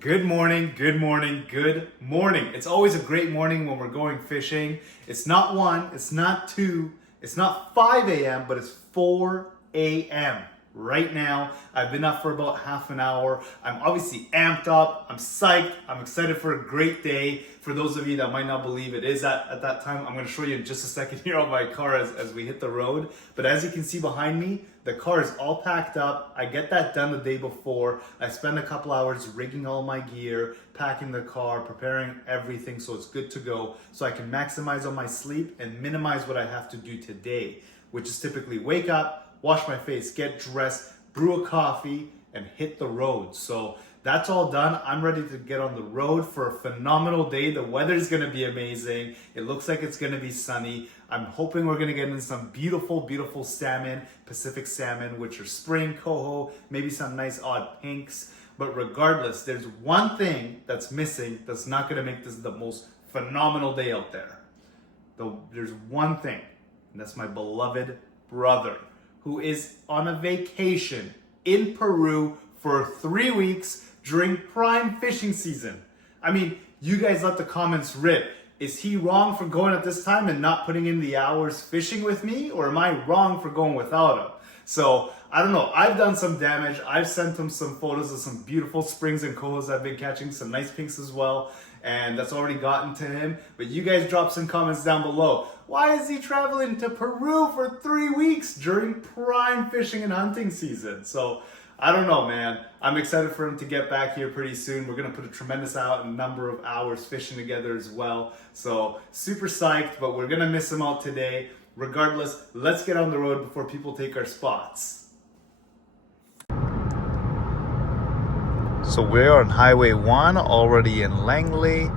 Good morning, good morning, good morning. It's always a great morning when we're going fishing. It's not 1, it's not 2, it's not 5 a.m., but it's 4 a.m. right now. I've been up for about half an hour. I'm obviously amped up, I'm psyched, I'm excited for a great day. For those of you that might not believe it is at that time, I'm going to show you in just a second here on my car as we hit the road. But as you can see behind me, the car is all packed up. I get that done the day before. I spend a couple hours rigging all my gear, packing the car, preparing everything so it's good to go, so I can maximize on my sleep and minimize what I have to do today, which is typically wake up, wash my face, get dressed, brew a coffee, and hit the road. So that's all done. I'm ready to get on the road for a phenomenal day. The weather's gonna be amazing. It looks like it's gonna be sunny. I'm hoping we're gonna get in some beautiful, beautiful salmon, Pacific salmon, which are spring, coho, maybe some nice odd pinks. But regardless, there's one thing that's missing that's not gonna make this the most phenomenal day out there. There's one thing, and that's my beloved brother, who is on a vacation in Peru for 3 weeks during prime fishing season. I mean, you guys let the comments rip. Is he wrong for going at this time and not putting in the hours fishing with me? Or am I wrong for going without him? So, I don't know. I've done some damage. I've sent him some photos of some beautiful springs and cohos I've been catching, some nice pinks as well. And that's already gotten to him. But you guys drop some comments down below. Why is he traveling to Peru for 3 weeks during prime fishing and hunting season? So, I don't know, man. I'm excited for him to get back here pretty soon. We're going to put a tremendous number of hours fishing together as well. So, super psyched, but we're going to miss him out today. Regardless, let's get on the road before people take our spots. So we're on Highway 1, already in Langley,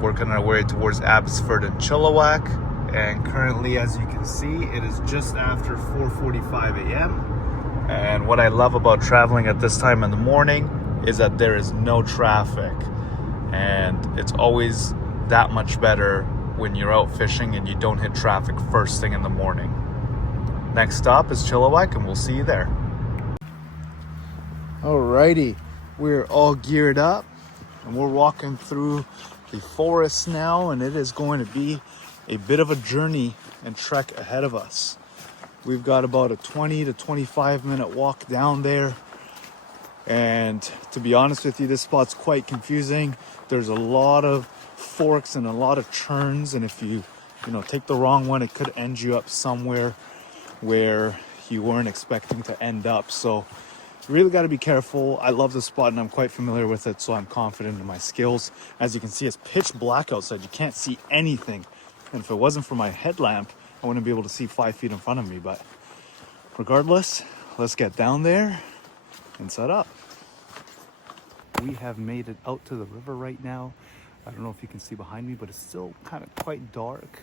working our way towards Abbotsford and Chilliwack. And currently, as you can see, it is just after 4:45 a.m. And what I love about traveling at this time in the morning is that there is no traffic. And it's always that much better when you're out fishing and you don't hit traffic first thing in the morning. Next stop is Chilliwack, and we'll see you there. Alrighty, we're all geared up and we're walking through the forest now, and it is going to be a bit of a journey and trek ahead of us. We've got about a 20 to 25 minute walk down there. And to be honest with you, this spot's quite confusing. There's a lot of forks and a lot of turns. And if you take the wrong one, it could end you up somewhere where you weren't expecting to end up. So you really got to be careful. I love this spot and I'm quite familiar with it, so I'm confident in my skills. As you can see, it's pitch black outside. You can't see anything. And if it wasn't for my headlamp, I wouldn't be able to see 5 feet in front of me. But regardless, let's get down there and set up. We have made it out to the river right now. I don't know if you can see behind me, but it's still kind of quite dark.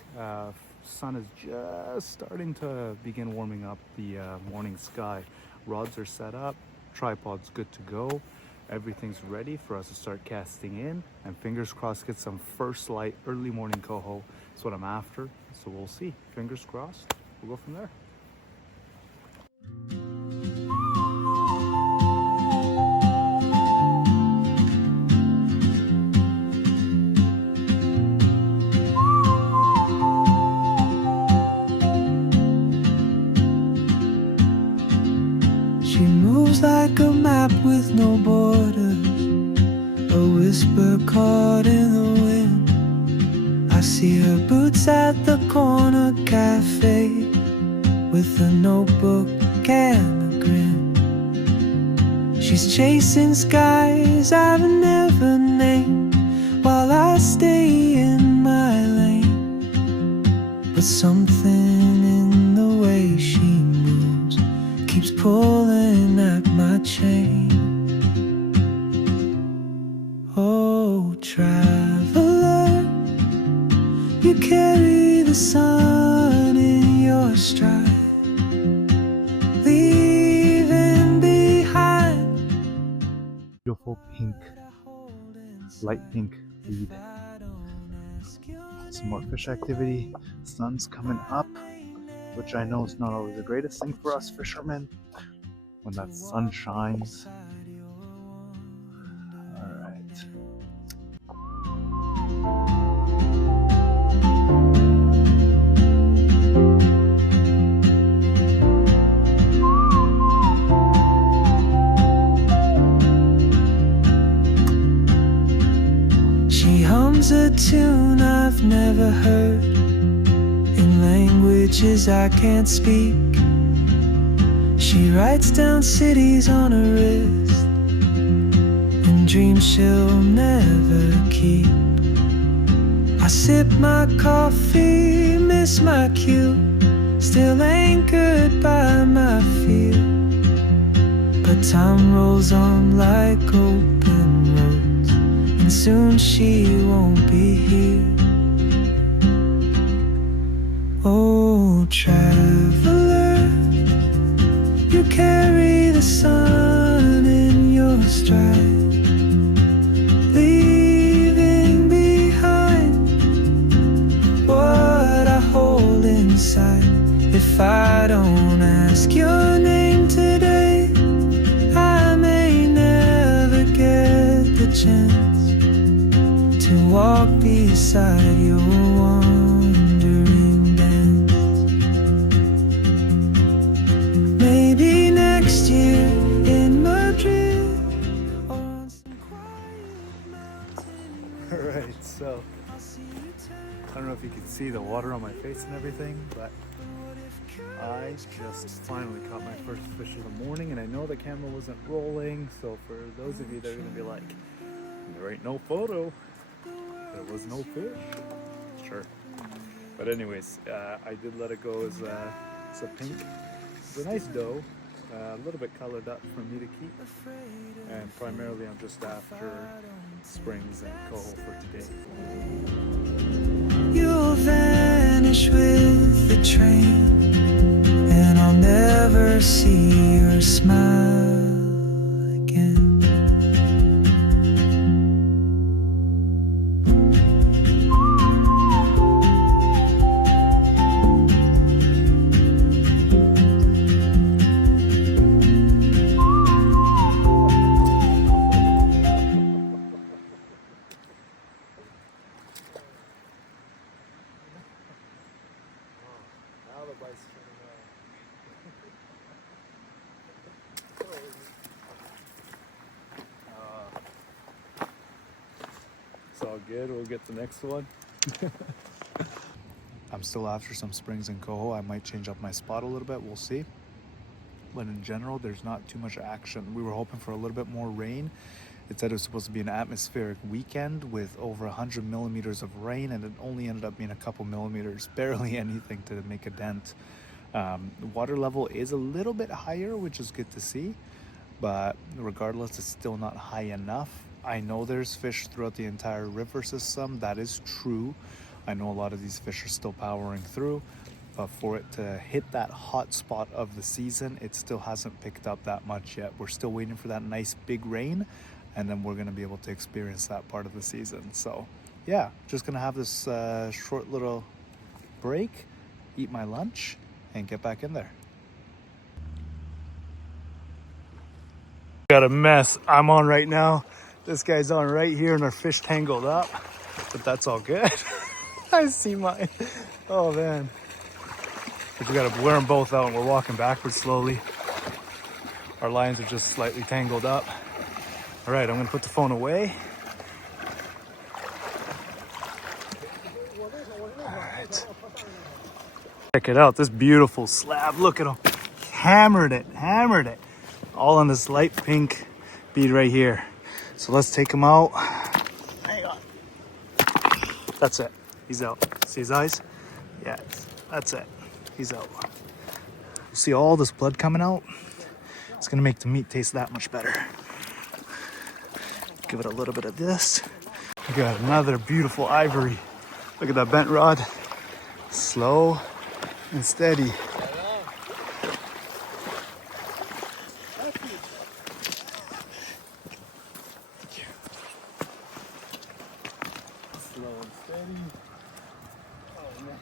Sun is just starting to begin warming up the morning sky. Rods are set up, tripod's good to go. Everything's ready for us to start casting in, and fingers crossed get some first light early morning coho. That's what I'm after, so we'll see. Fingers crossed, we'll go from there. She moves like a map with no borders, a whisper caught in the wind. I see her boots at the corner cafe, with a notebook and a grin. She's chasing skies I've never named, while I stay in my lane. But something in the way she moves keeps pulling at my chain. Oh, traveler, you carry the sun in your stride, leaving behind Beautiful pink, light pink lead. Some more fish activity. Sun's coming up, which I know is not always the greatest thing for us fishermen when that sun shines. Alright, never heard, in languages I can't speak. She writes down cities on her wrist, and dreams she'll never keep. I sip my coffee, miss my cue, still anchored by my fear. But time rolls on like open roads, and soon she won't be here. Oh, traveler, you carry the sun in your stride, leaving behind what I hold inside. If I don't ask your name today, I may never get the chance to walk beside your wandering dance. Maybe next year in Madrid, or on some quiet mountain road, Alright, so I'll see you turn. I don't know if you can see the water on my face and everything, but I just finally caught my first fish of the morning, and I know the camera wasn't rolling, so for those of you that are going to be like, there ain't no photo, there was no fish. Sure. But anyways, I did let it go as a pink. It's a nice doe, a little bit colored up for me to keep, and primarily I'm just after springs and coho for today. You'll vanish with the train, and I'll never see your smile again. Now the bite's turning It's all good, we'll get the next one. I'm still after some springs and coho. I might change up my spot a little bit, we'll see. But in general, there's not too much action. We were hoping for a little bit more rain. It said it was supposed to be an atmospheric weekend with over 100 millimeters of rain, and it only ended up being a couple millimeters, barely anything to make a dent. The water level is a little bit higher, which is good to see, but regardless, it's still not high enough. I know there's fish throughout the entire river system. That is true. I know a lot of these fish are still powering through, but for it to hit that hot spot of the season, it still hasn't picked up that much yet. We're still waiting for that nice big rain, and then we're going to be able to experience that part of the season. So yeah, just going to have this short little break, eat my lunch, and get back in there. Got a mess I'm on right now. This guy's on right here and our fish tangled up, but that's all good. I see mine. Oh man. We gotta wear them both out and we're walking backwards slowly. Our lines are just slightly tangled up. All right, I'm gonna put the phone away. All right. Check it out, this beautiful slab. Look at him. Hammered it. All on this light pink bead right here. So let's take him out. Hang on. That's it. He's out. See his eyes? Yeah, that's it. He's out. See all this blood coming out? It's gonna make the meat taste that much better. Give it a little bit of this. We got another beautiful ivory. Look at that bent rod. Slow and steady. Slow and steady. Oh man.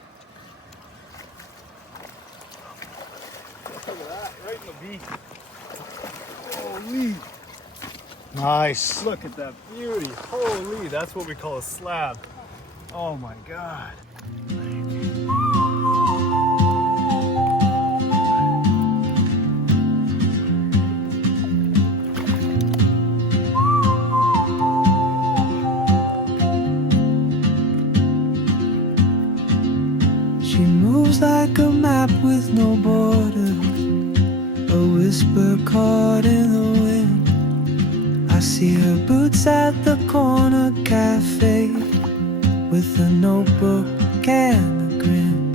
Look at that, right in the beak. Holy. Nice. Look at that beauty. Holy, that's what we call a slab. Oh my God. whisper caught in the wind. I see her boots at the corner cafe with a notebook and a grin.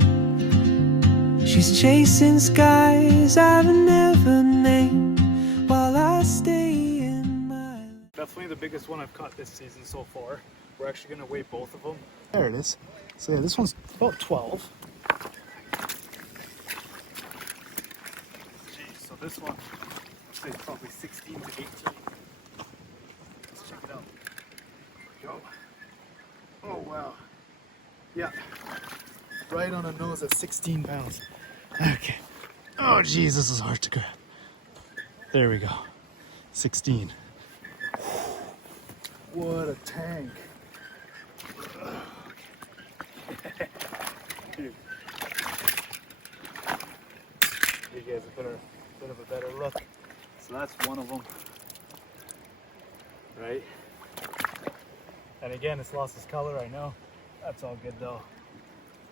She's chasing skies I've never named while I stay in my... Definitely the biggest one I've caught this season so far. We're actually going to weigh both of them. There it is. So yeah, this one's about 12. Geez, so this one, I'd say it's probably 16 to 18. Let's check it out. There we go. Oh wow. Yeah. Right on the nose at 16 pounds. Okay. Oh geez, this is hard to grab. There we go. 16. What a tank. Dude. You guys a bit of a better look. So that's one of them. Right? And again, it's lost its color, I know. That's all good though.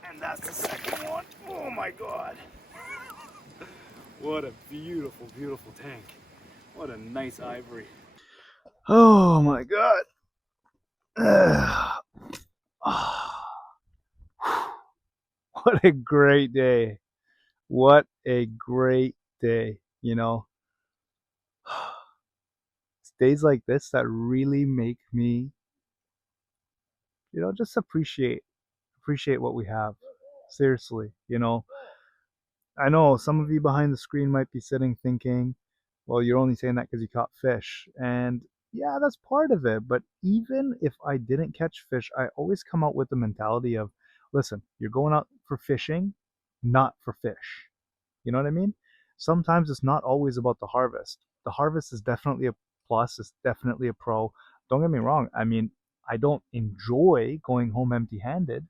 And that's the second one. Oh my god. What a beautiful, beautiful tank. What a nice ivory. Oh my god. What a great day. What a great day, you know. It's days like this that really make me, you know, just appreciate what we have. Seriously, you know. I know some of you behind the screen might be sitting thinking, well, you're only saying that because you caught fish. And yeah, that's part of it. But even if I didn't catch fish, I always come out with the mentality of, listen, you're going out for fishing, not for fish. You know what I mean? Sometimes it's not always about the harvest. The harvest is definitely a plus, it's definitely a pro. Don't get me wrong. I mean, I don't enjoy going home empty handed,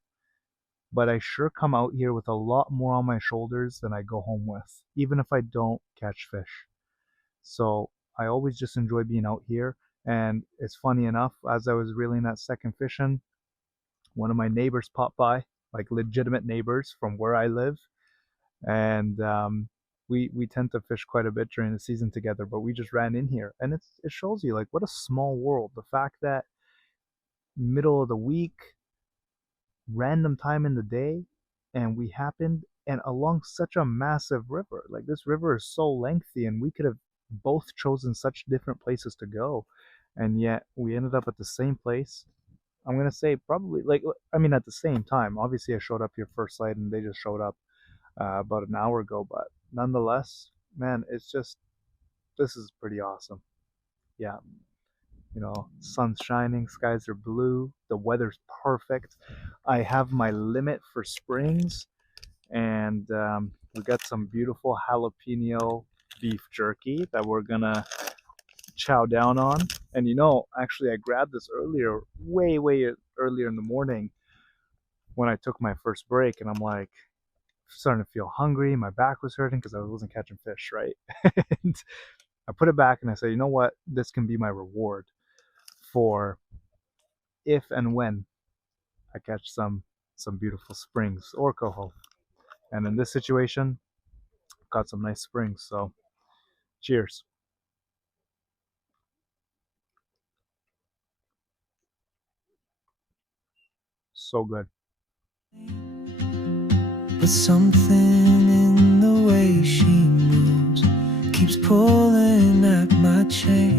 but I sure come out here with a lot more on my shoulders than I go home with, even if I don't catch fish. So I always just enjoy being out here. And it's funny enough, as I was reeling that second fish in, one of my neighbors popped by, like legitimate neighbors from where I live. And we tend to fish quite a bit during the season together, but we just ran in here. And it shows you, like, what a small world. The fact that middle of the week, random time in the day, and we happened and along such a massive river. Like, this river is so lengthy and we could have both chosen such different places to go, and yet we ended up at the same place. I'm gonna say probably, like, I mean, at the same time. Obviously I showed up here first light and they just showed up about an hour ago, but nonetheless, man, it's just, this is pretty awesome. Yeah. You know, sun's shining, skies are blue, the weather's perfect. I have my limit for springs, and we got some beautiful jalapeno beef jerky that we're gonna chow down on. And you know, actually, I grabbed this earlier, way earlier in the morning when I took my first break, and I'm like, starting to feel hungry. My back was hurting because I wasn't catching fish, right? And I put it back and I said, you know what? This can be my reward for if and when I catch some beautiful springs or coho. And in this situation, got some nice springs. So cheers. So good. But something in the way she moves keeps pulling at my chain.